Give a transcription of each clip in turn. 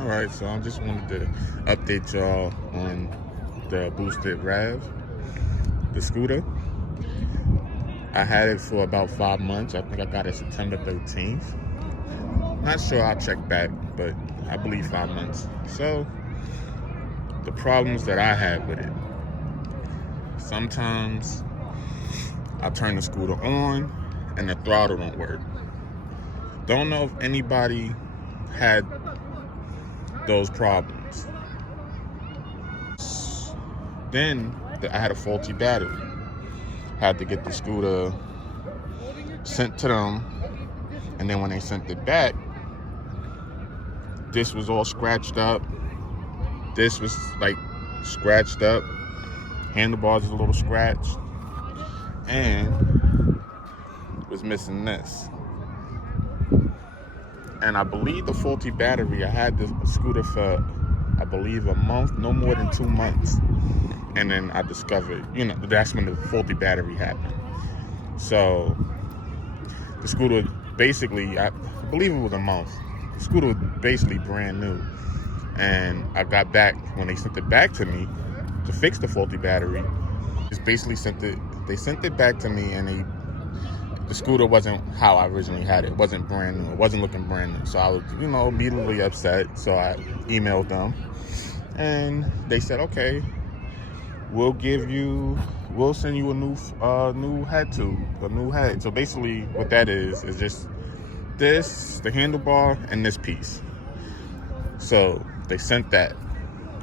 All right, so I just wanted to update y'all on the boosted Rev, the scooter. I had it for about 5 months. I think I got it September 13th. Not sure, I'll check back, but I believe 5 months. So the problems that I had with it, sometimes I turn the scooter on and the throttle don't work. Don't know if anybody had those problems. Then I had a faulty battery. Had to get the scooter sent to them, and then when they sent it back, this was all scratched up. This was like scratched up. Handlebars is a little scratched, and was missing this. And I believe the faulty battery, I had this scooter for, I believe, a month, no more than 2 months. And then I discovered, that's when the faulty battery happened. So the scooter basically, I believe it was a month. The scooter was basically brand new. And I got back, when they sent it back to me to fix the faulty battery, just basically they sent it back to me, and the scooter wasn't how I originally had it. It wasn't brand new. It wasn't looking brand new. So I was, immediately upset. So I emailed them, and they said, okay, we'll send you a new head tube, a new head. So basically what that is just this, the handlebar, and this piece. So they sent that.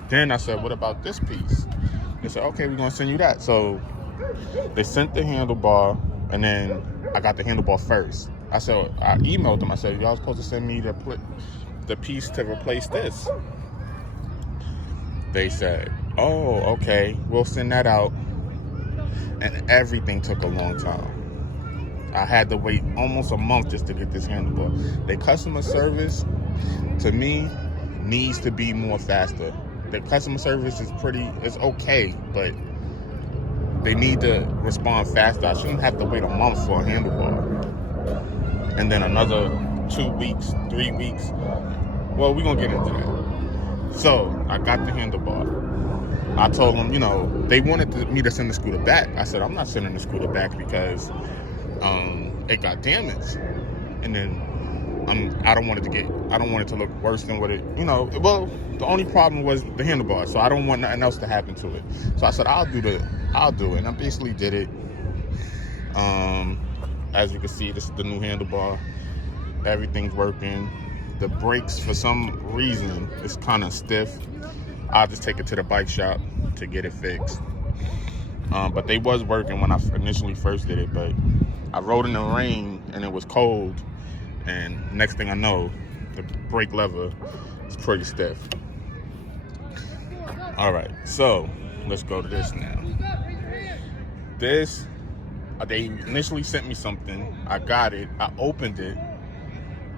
Then I said, what about this piece? They said, okay, we're gonna send you that. So they sent the handlebar, and then I got the handlebar first. I emailed them. I said, y'all supposed to send me the piece to replace this. They said, oh, okay, we'll send that out. And everything took a long time. I had to wait almost a month just to get this handlebar. Their customer service, to me, needs to be more faster. Their customer service is okay, but they need to respond faster. I shouldn't have to wait a month for a handlebar. And then another 2 weeks, 3 weeks. Well, we're going to get into that. So I got the handlebar. I told them, they wanted me to send the scooter back. I said, I'm not sending the scooter back because it got damaged. And then I don't want it to look worse than what it, well, the only problem was the handlebar. So I don't want nothing else to happen to it. So I said, I'll do it. And I basically did it. As you can see, this is the new handlebar. Everything's working. The brakes, for some reason, is kind of stiff. I'll just take it to the bike shop to get it fixed. But they was working when I initially first did it, but I rode in the rain and it was cold, and next thing I know, the brake lever is pretty stiff. All right, so let's go to this now. This, they initially sent me something. I got it. I opened it.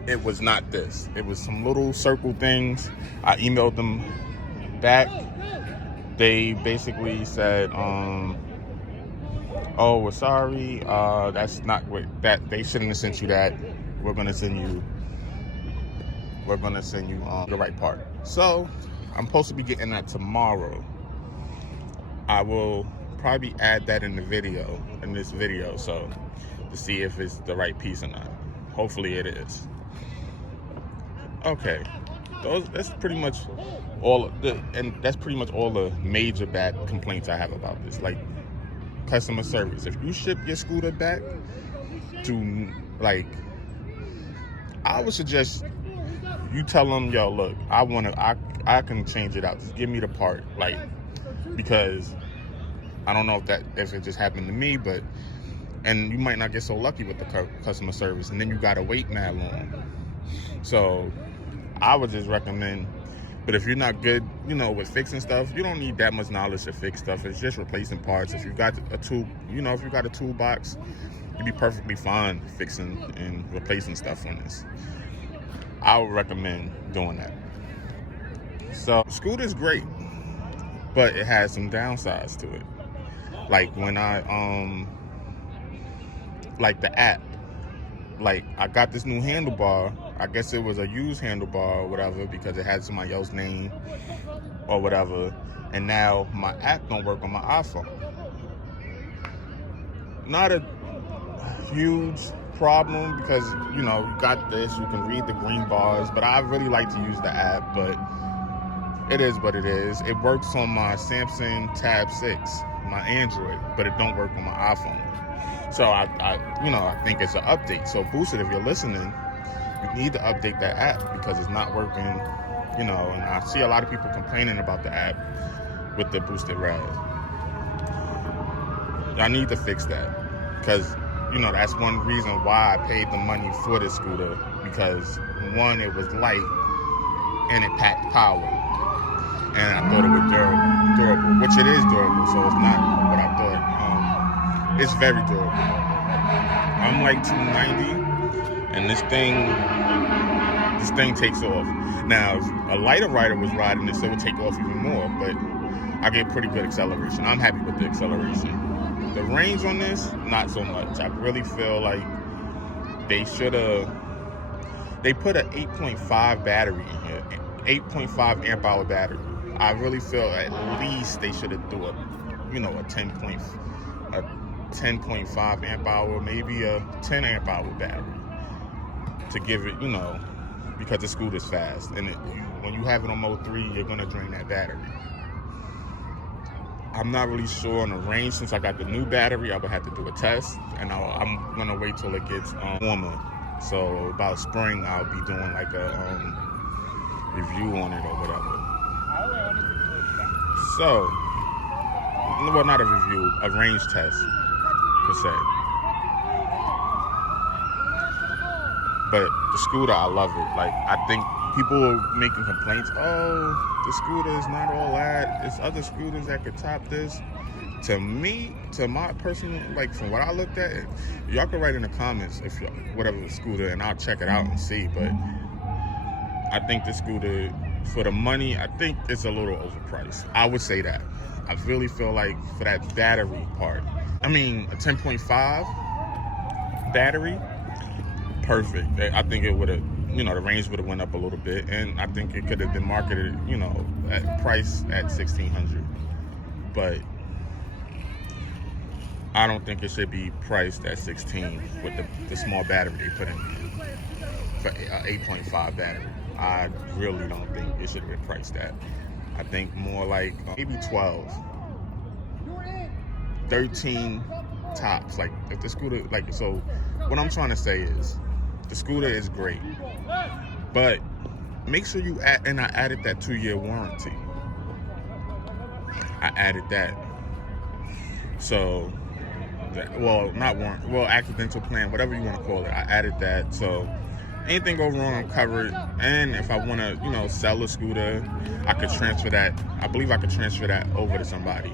It was not this. It was some little circle things. I emailed them back. They basically said, oh, we're sorry. That's not what that they shouldn't have sent you that. We're gonna send you the right part. So I'm supposed to be getting that tomorrow. I will probably add that in this video, so to see if it's the right piece or not. Hopefully it is. Okay, that's pretty much all the major bad complaints I have about this. Like customer service. If you ship your scooter back to, I would suggest you tell them, yo, look, I can change it out. Just give me the part, because I don't know if it just happened to me, and you might not get so lucky with the customer service, and then you gotta wait mad long. So I would just recommend, but if you're not good, with fixing stuff, you don't need that much knowledge to fix stuff. It's just replacing parts. If you've got a tool, if you've got a toolbox, you'd be perfectly fine fixing and replacing stuff on this. I would recommend doing that. So scooter's great, but it has some downsides to it. Like when the app, I got this new handlebar. I guess it was a used handlebar or whatever because it had somebody else's name or whatever. And now my app don't work on my iPhone. Not a huge problem because, you know, you got this, you can read the green bars, but I really like to use the app, but it is what it is. It works on my Samsung Tab 6, my Android, but it don't work on my iPhone. So I think it's an update. So Boosted, if you're listening, you need to update that app because it's not working, you know, and I see a lot of people complaining about the app with the Boosted Red. Y'all need to fix that because, you know, that's one reason why I paid the money for this scooter, because one, it was light and it packed power, and I thought it was durable, which it is durable, so it's not what I thought. It's very durable. I'm like 290, and this thing takes off. Now, if a lighter rider was riding this, it would take off even more, but I get pretty good acceleration. I'm happy with the acceleration. The range on this, not so much. I really feel like they put an 8.5 battery in here, 8.5 amp hour battery. I really feel at least they should have threw a 10.5 amp hour, maybe a 10 amp hour battery to give it, you know, because the scooter's fast. And when you have it on Mode 3, you're gonna drain that battery. I'm not really sure on the range since I got the new battery. I would have to do a test, and I'm gonna wait till it gets warmer. So about spring, I'll be doing like a review on it or whatever. So, well, not a review, a range test per se. But the scooter, I love it. Like, I think people are making complaints. Oh, the scooter is not all that. There's other scooters that could top this. To me, to my personal, like from what I looked at, y'all can write in the comments if whatever the scooter, and I'll check it out and see. But I think the scooter, for the money, I think it's a little overpriced. I would say that. I really feel like for that battery part, I mean, a 10.5 battery, perfect. I think it would have, you know, the range would have went up a little bit, and I think it could have been marketed, you know, at price at $1,600. But I don't think it should be priced at $16 with the small battery they put in for 8.5 battery. I really don't think it should have been priced at. I think more like maybe 12, 13 tops. Like if the scooter, like, so what I'm trying to say is the scooter is great, but make sure you add, and I added that 2-year warranty. I added that. So, well, not warranty, well, accidental plan, whatever you want to call it. I added that. So anything go wrong, I'm covered. And if I want to, you know, sell a scooter, I could transfer that. I believe I could transfer that over to somebody.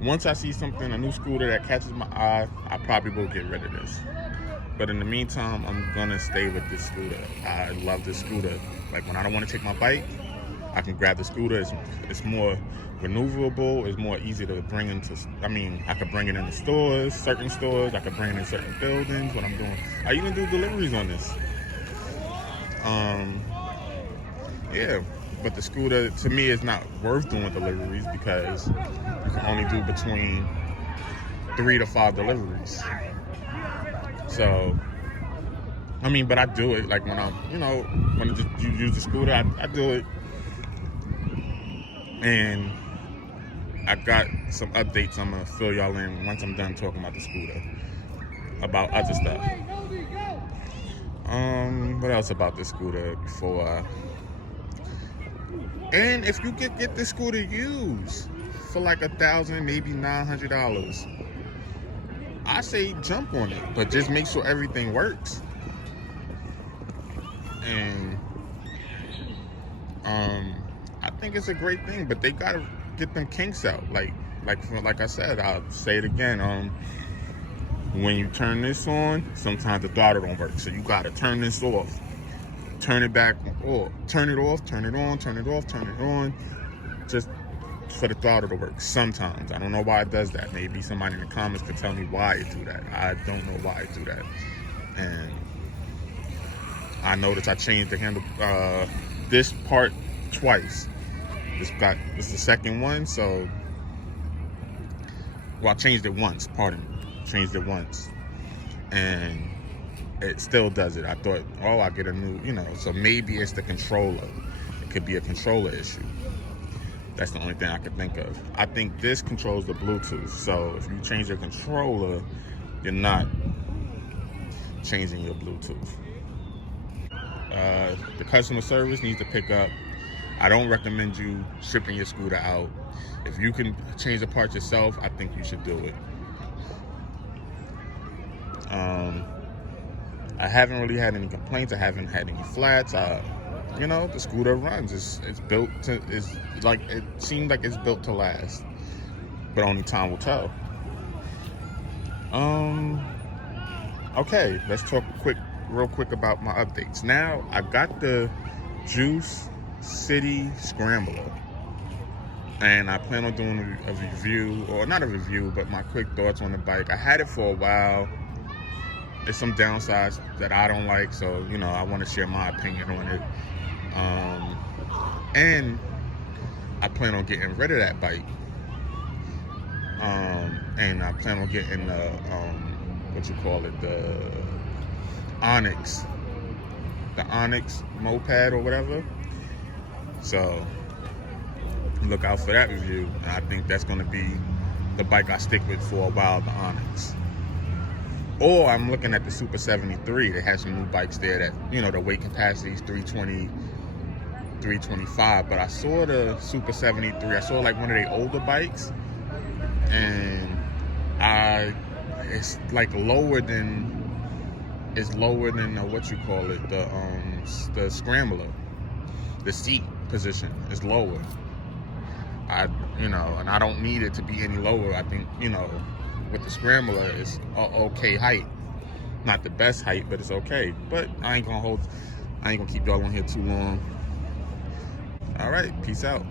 Once I see something, a new scooter that catches my eye, I probably will get rid of this. But in the meantime, I'm gonna stay with this scooter. I love this scooter. Like when I don't want to take my bike, I can grab the scooter. It's more maneuverable. It's more easy to bring into, I mean, I could bring it into stores, certain stores. I could bring it in certain buildings when I'm doing, I even do deliveries on this. Yeah, but the scooter, to me, is not worth doing deliveries because you can only do between 3 to 5 deliveries. So, I mean, but I do it, like when I'm, you know, when you use the scooter, I do it. And I got some updates I'm gonna fill y'all in once I'm done talking about the scooter, about other stuff. What else about the scooter before? And if you could get the scooter used for like $1,000, maybe $900, I say jump on it, but just make sure everything works. And I think it's a great thing, but they gotta get them kinks out. Like I said, I'll say it again. When you turn this on, sometimes the throttle don't work, so you gotta turn this off, turn it back, or turn it off, turn it on, turn it off, turn it on, just for the throttle to work. Sometimes I don't know why it does that. Maybe somebody in the comments could tell me why it do that. I don't know why it do that. And I noticed I changed the handle, this part twice. This is the second one, so, well, I changed it once, pardon me. Changed it once. And it still does it. I thought, oh, I get a new, so maybe it's the controller. It could be a controller issue. That's the only thing I could think of. I think this controls the Bluetooth. So if you change your controller, you're not changing your Bluetooth. The customer service needs to pick up. I don't recommend you shipping your scooter out. If you can change the parts yourself, I think you should do it. I haven't really had any complaints. I haven't had any flats. The scooter runs. It's built to. It's like it seems like it's built to last, but only time will tell. Okay, let's talk real quick about my updates. Now I got the Juice City Scrambler, and I plan on doing a review, or not a review, but my quick thoughts on the bike. I had it for a while. There's some downsides that I don't like, so I want to share my opinion on it. And I plan on getting rid of that bike. And I plan on getting the the Onyx moped or whatever. So look out for that review. And I think that's going to be the bike I stick with for a while, the Onyx. Or I'm looking at the Super 73. They have some new bikes there that, the weight capacity is 320, 325. But I saw the Super 73. I saw like one of their older bikes, and it's like lower than the Scrambler. The seat position is lower. And I don't need it to be any lower. I think, with the Scrambler, it's okay height. Not the best height, but it's okay. But I ain't gonna keep y'all on here too long. All right, peace out.